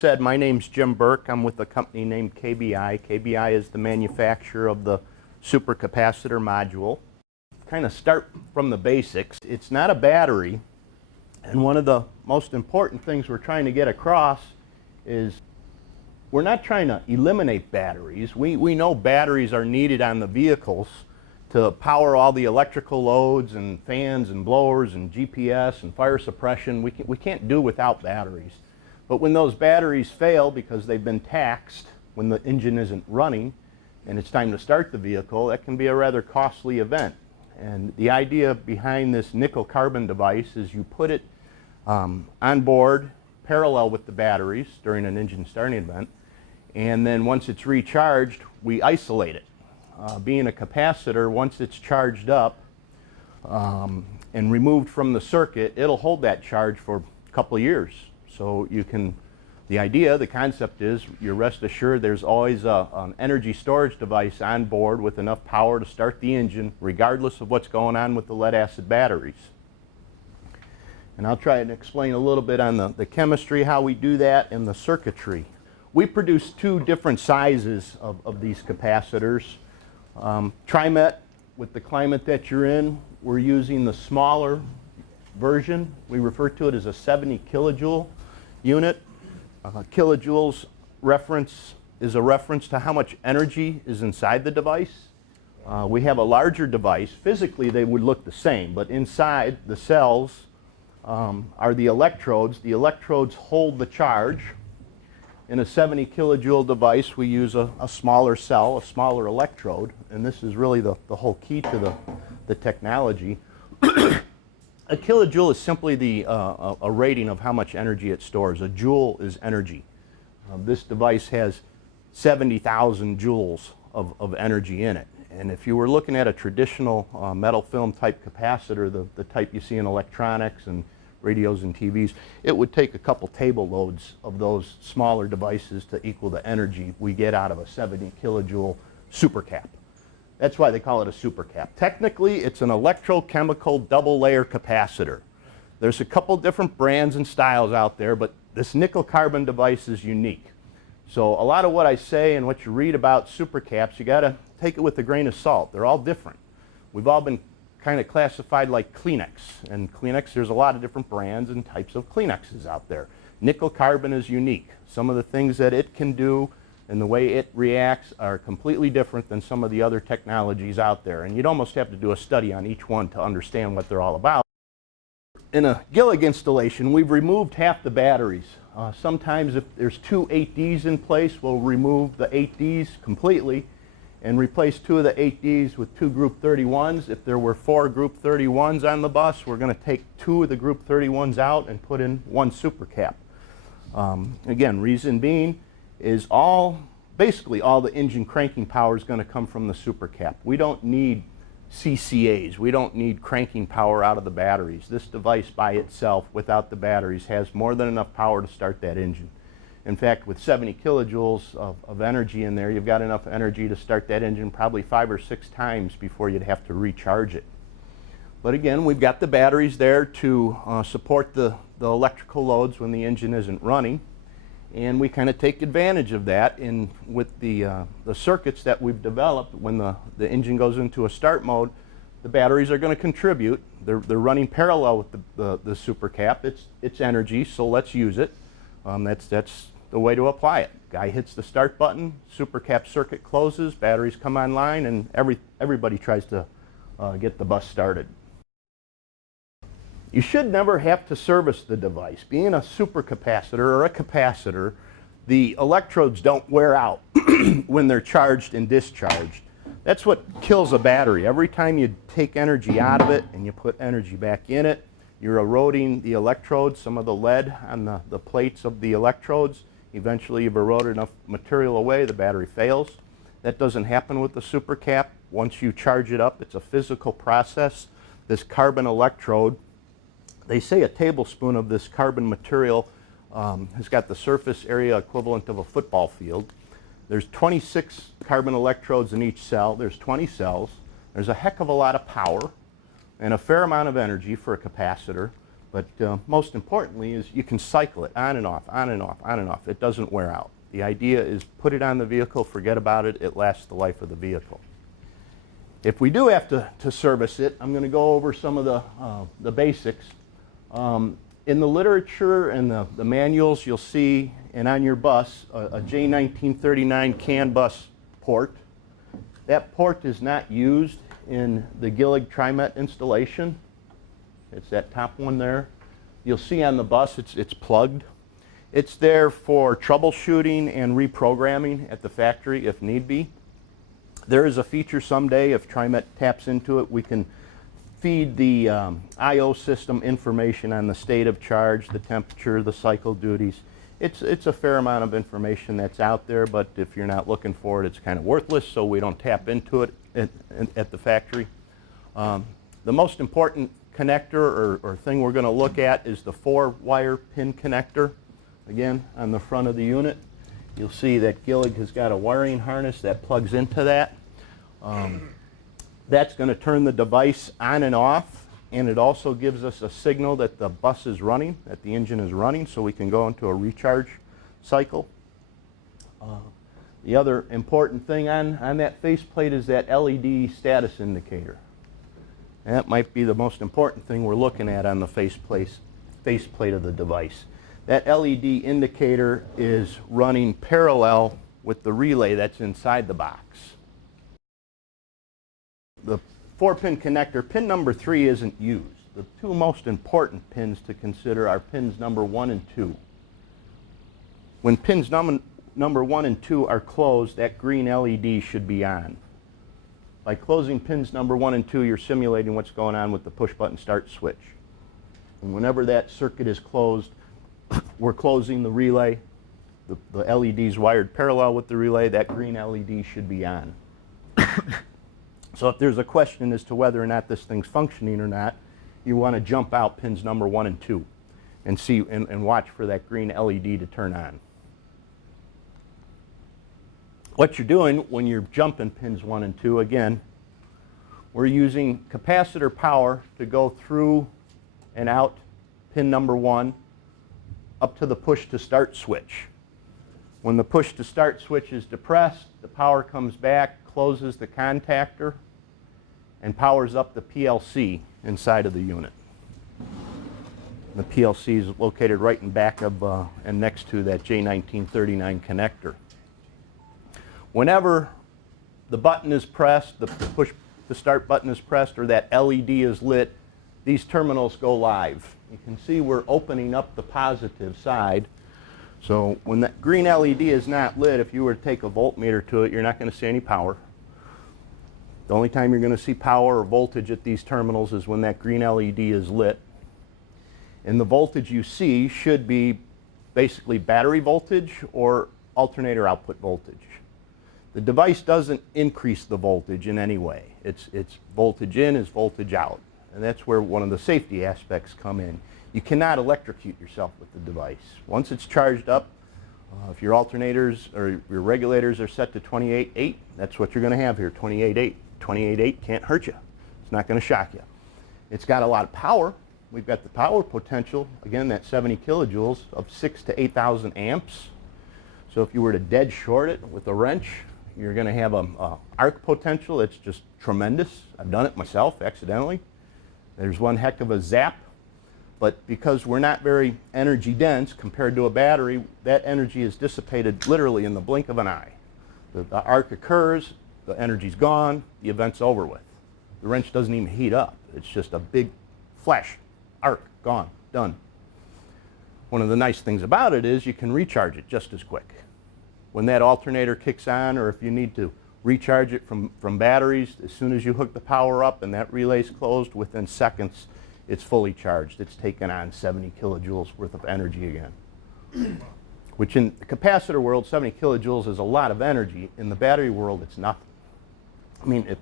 My name's Jim Burke. I'm with a company named KBI. KBI is the manufacturer of the supercapacitor module. Kind of start from the basics. It's not a battery, and one of the most important things we're trying to get across is we're not trying to eliminate batteries. We know batteries are needed on the vehicles to power all the electrical loads and fans and blowers and GPS and fire suppression. We can't do without batteries. But when those batteries fail because they've been taxed, when the engine isn't running and it's time to start the vehicle, that can be a rather costly event. And the idea behind this nickel carbon device is you put it on board parallel with the batteries during an engine starting event, and then once it's recharged, we isolate it. Being a capacitor, once it's charged up and removed from the circuit, it'll hold that charge for a couple of years. So you can, the concept is you're rest assured there's always an energy storage device on board with enough power to start the engine regardless of what's going on with the lead acid batteries. And I'll try and explain a little bit on the chemistry, how we do that, and the circuitry. We produce two different sizes of these capacitors. TriMet, with the climate that you're in, we're using the smaller version. We refer to it as a 70 kilojoule unit. Kilojoules reference is a reference to how much energy is inside the device. We have a larger device. Physically they would look the same, but inside the cells are the electrodes. The electrodes hold the charge. In a 70 kilojoule device we use a smaller cell, a smaller electrode, and this is really the whole key to the technology. A kilojoule is simply a rating of how much energy it stores. A joule is energy. This device has 70,000 joules of energy in it. And if you were looking at a traditional metal film type capacitor, the type you see in electronics and radios and TVs, it would take a couple table loads of those smaller devices to equal the energy we get out of a 70 kilojoule supercap. That's why they call it a supercap. Technically, it's an electrochemical double layer capacitor. There's a couple different brands and styles out there, but this nickel carbon device is unique. So a lot of what I say and what you read about supercaps, you got to take it with a grain of salt. They're all different. We've all been kind of classified like Kleenex. And Kleenex, there's a lot of different brands and types of Kleenexes out there. Nickel carbon is unique. Some of the things that it can do and the way it reacts are completely different than some of the other technologies out there. And you'd almost have to do a study on each one to understand what they're all about. In a Gillig installation, we've removed half the batteries. Sometimes if there's two 8Ds in place, we'll remove the 8Ds completely and replace two of the 8Ds with two Group 31s. If there were 4 Group 31s on the bus, we're going to take 2 of the Group 31s out and put in 1 supercap. Again, reason being is basically all the engine cranking power is going to come from the supercap. We don't need CCAs. We don't need cranking power out of the batteries. This device by itself, without the batteries, has more than enough power to start that engine. In fact, with 70 kilojoules of energy in there, you've got enough energy to start that engine probably 5 or 6 times before you'd have to recharge it. But again, we've got the batteries there to support the electrical loads when the engine isn't running. And we kind of take advantage of that with the circuits that we've developed. When the engine goes into a start mode, the batteries are going to contribute. They're running parallel with the supercap. It's energy, so let's use it. That's the way to apply it. Guy hits the start button, supercap circuit closes, batteries come online, and everybody tries to get the bus started. You should never have to service the device. Being a supercapacitor or a capacitor, the electrodes don't wear out when they're charged and discharged. That's what kills a battery. Every time you take energy out of it and you put energy back in it, you're eroding the electrodes, some of the lead on the plates of the electrodes. Eventually you've eroded enough material away, the battery fails. That doesn't happen with the supercap. Once you charge it up, it's a physical process. This carbon electrode, they say a tablespoon of this carbon material has got the surface area equivalent of a football field. There's 26 carbon electrodes in each cell. There's 20 cells. There's a heck of a lot of power and a fair amount of energy for a capacitor. But most importantly is you can cycle it on and off, on and off, on and off. It doesn't wear out. The idea is put it on the vehicle, forget about it, it lasts the life of the vehicle. If we do have to service it, I'm going to go over some of the basics. In the literature and the manuals, you'll see, and on your bus, a J1939 CAN bus port. That port is not used in the Gillig TriMet installation. It's that top one there. You'll see on the bus it's plugged. It's there for troubleshooting and reprogramming at the factory if need be. There is a feature someday, if TriMet taps into it, we can feed the I/O system information on the state of charge, the temperature, the cycle duties. It's a fair amount of information that's out there, but if you're not looking for it, it's kind of worthless, so we don't tap into it at the factory. The most important connector or thing we're going to look at is the 4-wire pin connector. Again, on the front of the unit, you'll see that Gillig has got a wiring harness that plugs into that. That's going to turn the device on and off, and it also gives us a signal that the bus is running, that the engine is running, so we can go into a recharge cycle. The other important thing on that faceplate is that LED status indicator. And that might be the most important thing we're looking at on the faceplate of the device. That LED indicator is running parallel with the relay that's inside the box. The 4-pin connector, pin number 3 isn't used. The two most important pins to consider are pins number 1 and 2. When pins number 1 and 2 are closed, that green LED should be on. By closing pins number 1 and 2, you're simulating what's going on with the push-button start switch. And whenever that circuit is closed, we're closing the relay. The LED's wired parallel with the relay. That green LED should be on. So if there's a question as to whether or not this thing's functioning or not, you want to jump out pins number 1 and 2 and see and watch for that green LED to turn on. What you're doing when you're jumping pins 1 and 2, again, we're using capacitor power to go through and out pin number 1 up to the push to start switch. When the push to start switch is depressed, the power comes back, closes the contactor, and powers up the PLC inside of the unit. The PLC is located right in back of and next to that J1939 connector. Whenever the button is pressed, the push to start button is pressed, or that LED is lit, these terminals go live. You can see we're opening up the positive side. So when that green LED is not lit, if you were to take a voltmeter to it, you're not going to see any power. The only time you're going to see power or voltage at these terminals is when that green LED is lit. And the voltage you see should be basically battery voltage or alternator output voltage. The device doesn't increase the voltage in any way. It's voltage in is voltage out. And that's where one of the safety aspects come in. You cannot electrocute yourself with the device. Once it's charged up, if your alternators or your regulators are set to 28.8, that's what you're going to have here, 28.8. 28.8 can't hurt you. It's not going to shock you. It's got a lot of power. We've got the power potential, again, that 70 kilojoules of 6,000 to 8,000 amps. So if you were to dead short it with a wrench, you're going to have a arc potential that's just tremendous. I've done it myself accidentally. There's one heck of a zap. But because we're not very energy dense compared to a battery, that energy is dissipated literally in the blink of an eye. The arc occurs, the energy's gone, the event's over with. The wrench doesn't even heat up. It's just a big flash, arc, gone, done. One of the nice things about it is you can recharge it just as quick. When that alternator kicks on, or if you need to recharge it from batteries, as soon as you hook the power up and that relay's closed, within seconds, it's fully charged. It's taken on 70 kilojoules worth of energy again. Which in the capacitor world, 70 kilojoules is a lot of energy. In the battery world, it's nothing. I mean,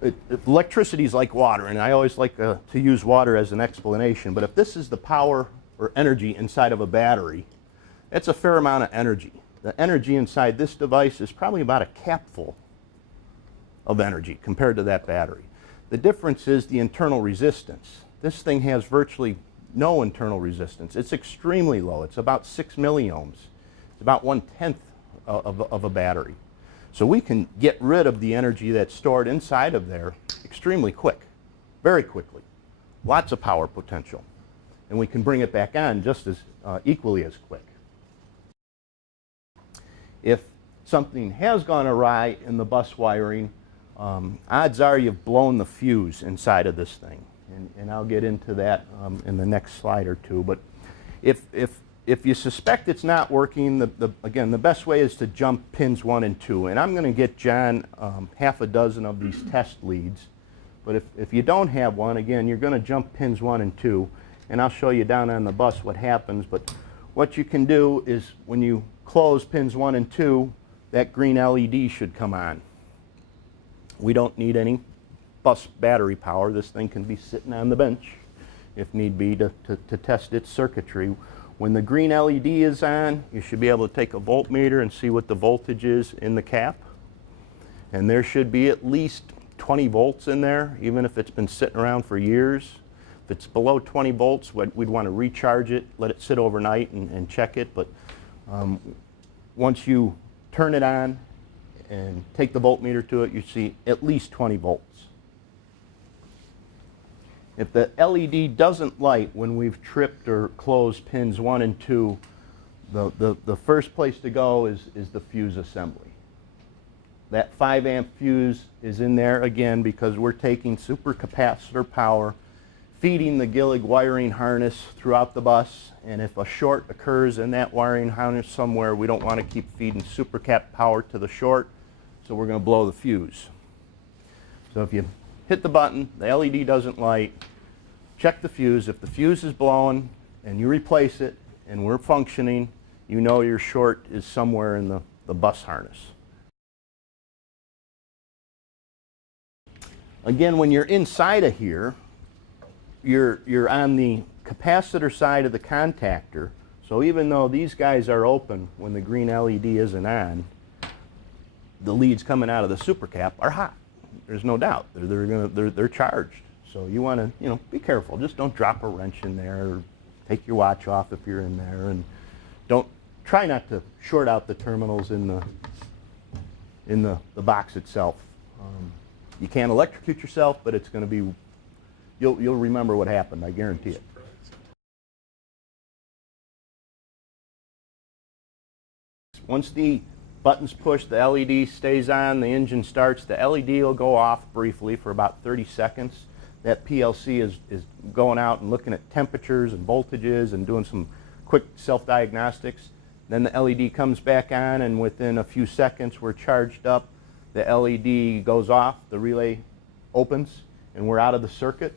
if electricity is like water, and I always like to use water as an explanation, but if this is the power or energy inside of a battery, it's a fair amount of energy. The energy inside this device is probably about a capful of energy compared to that battery. The difference is the internal resistance. This thing has virtually no internal resistance. It's extremely low. It's about 6 milliohms. It's about 1/10 of a battery. So we can get rid of the energy that's stored inside of there extremely quick, very quickly. Lots of power potential. And we can bring it back on just as equally as quick. If something has gone awry in the bus wiring, odds are you've blown the fuse inside of this thing. And I'll get into that in the next slide or two. But if you suspect it's not working, again, the best way is to jump pins 1 and 2. And I'm going to get John half a dozen of these test leads. But if you don't have one, again, you're going to jump pins 1 and 2. And I'll show you down on the bus what happens. But what you can do is when you close pins 1 and 2, that green LED should come on. We don't need any bus battery power. This thing can be sitting on the bench, if need be, to test its circuitry. When the green LED is on, you should be able to take a voltmeter and see what the voltage is in the cap. And there should be at least 20 volts in there, even if it's been sitting around for years. If it's below 20 volts, we'd want to recharge it, let it sit overnight and check it. But once you turn it on and take the voltmeter to it, you see at least 20 volts. If the LED doesn't light when we've tripped or closed pins 1 and 2, the first place to go is the fuse assembly. That 5 amp fuse is in there again because we're taking supercapacitor power, feeding the Gillig wiring harness throughout the bus, and if a short occurs in that wiring harness somewhere, we don't want to keep feeding supercap power to the short, so we're going to blow the fuse. So if you hit the button, the LED doesn't light, check the fuse. If the fuse is blowing and you replace it and we're functioning, you know your short is somewhere in the bus harness. Again, when you're inside of here, you're on the capacitor side of the contactor, so even though these guys are open when the green LED isn't on, the leads coming out of the supercap are hot. There's no doubt. They're charged. So you want to, be careful. Just don't drop a wrench in there, or take your watch off if you're in there, and try not to short out the terminals in the box itself. You can't electrocute yourself, but it's going to be, you'll remember what happened, I guarantee it. Once the button's pushed, the LED stays on, the engine starts, the LED will go off briefly for about 30 seconds. That PLC is going out and looking at temperatures and voltages and doing some quick self-diagnostics. Then the LED comes back on, and within a few seconds we're charged up. The LED goes off, the relay opens, and we're out of the circuit.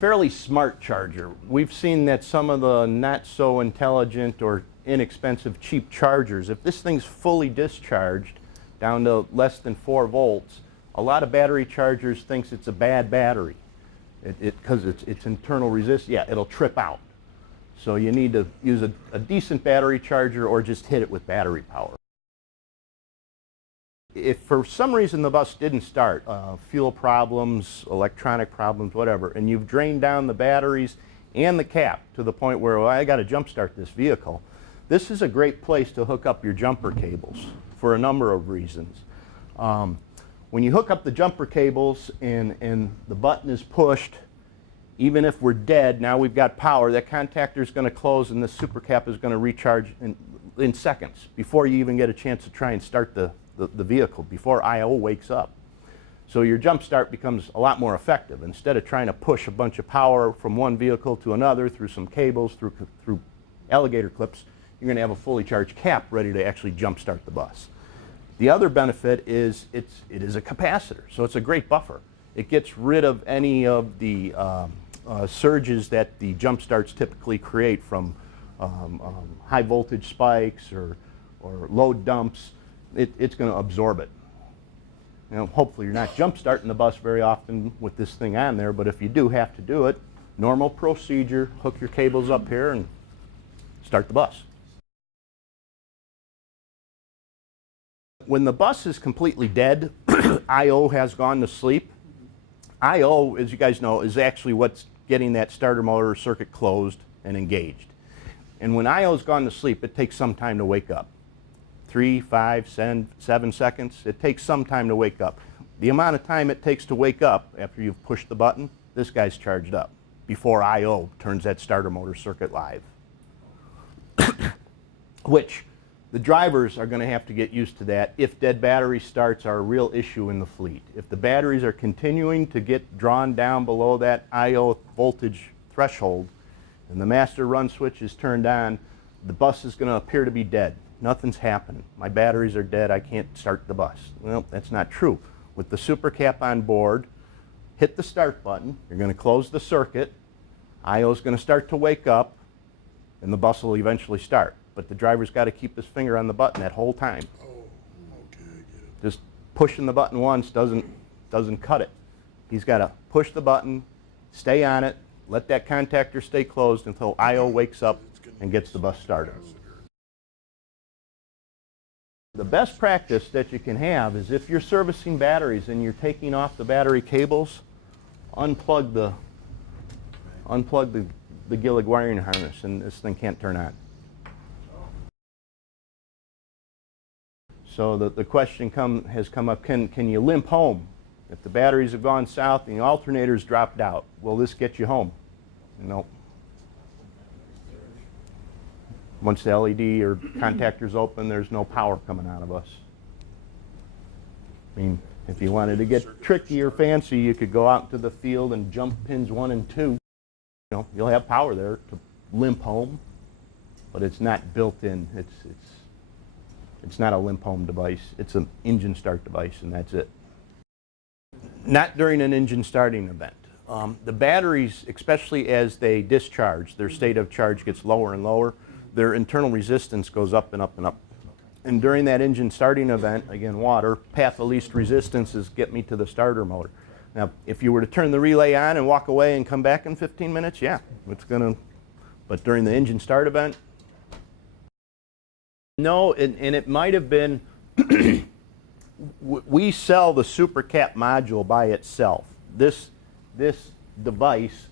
Fairly smart charger. We've seen that some of the not so intelligent or inexpensive cheap chargers, if this thing's fully discharged down to less than 4 volts, a lot of battery chargers thinks it's a bad battery. Because it's internal resistance, yeah, it'll trip out. So you need to use a decent battery charger or just hit it with battery power. If for some reason the bus didn't start, fuel problems, electronic problems, whatever, and you've drained down the batteries and the cap to the point where, well, I got to jump start this vehicle, this is a great place to hook up your jumper cables for a number of reasons. When you hook up the jumper cables and the button is pushed, even if we're dead, now we've got power, that contactor is going to close and the supercap is going to recharge in seconds before you even get a chance to try and start the vehicle, before I/O wakes up. So your jump start becomes a lot more effective. Instead of trying to push a bunch of power from one vehicle to another through some cables, through alligator clips, you're going to have a fully charged cap ready to actually jump start the bus. The other benefit is it is a capacitor, so it's a great buffer. It gets rid of any of the surges that the jump starts typically create from high voltage spikes or load dumps. It's going to absorb it. Hopefully you're not jump starting the bus very often with this thing on there, but if you do have to do it, normal procedure, hook your cables up here and start the bus. When the bus is completely dead, I/O has gone to sleep, I/O, as you guys know, is actually what's getting that starter motor circuit closed and engaged. And when I/O's gone to sleep, it takes some time to wake up. 3, 5, 7 seconds. It takes some time to wake up. The amount of time it takes to wake up after you've pushed the button, this guy's charged up before I/O turns that starter motor circuit live. Which the drivers are going to have to get used to that if dead battery starts are a real issue in the fleet. If the batteries are continuing to get drawn down below that I/O voltage threshold and the master run switch is turned on, the bus is going to appear to be dead. Nothing's happening. My batteries are dead. I can't start the bus. Well, that's not true. With the super cap on board, hit the start button. You're going to close the circuit. I/O is going to start to wake up, and the bus will eventually start. But the driver's got to keep his finger on the button that whole time. Oh, okay, I get it. Just pushing the button once doesn't cut it. He's got to push the button, stay on it, let that contactor stay closed until I/O wakes up and gets the bus started. The best practice that you can have is if you're servicing batteries and you're taking off the battery cables, unplug the Gillig wiring harness, and this thing can't turn on. So the question has come up, can you limp home? If the batteries have gone south and the alternator's dropped out, will this get you home? No. Once the LED or contactor's open, there's no power coming out of us. I mean, if you wanted to get tricky or fancy, you could go out into the field and jump pins 1 and 2. You know, you'll have power there to limp home, but it's not built in. It's not a limp home device. It's an engine start device, and that's it. Not during an engine starting event. The batteries, especially as they discharge, their state of charge gets lower and lower. Their internal resistance goes up and up and up. And during that engine starting event, again, water, path of least resistance is get me to the starter motor. Now, if you were to turn the relay on and walk away and come back in 15 minutes, yeah, it's gonna, but during the engine start event, no, and it might have been, we sell the super cap module by itself. This device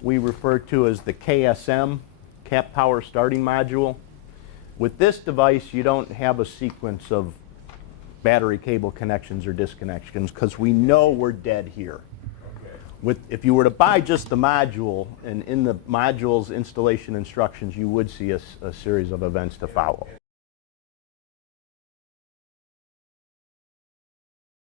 we refer to as the KSM, cap power starting module. With this device, you don't have a sequence of battery cable connections or disconnections because we know we're dead here. Okay. If you were to buy just the module, and in the module's installation instructions, you would see a series of events to follow.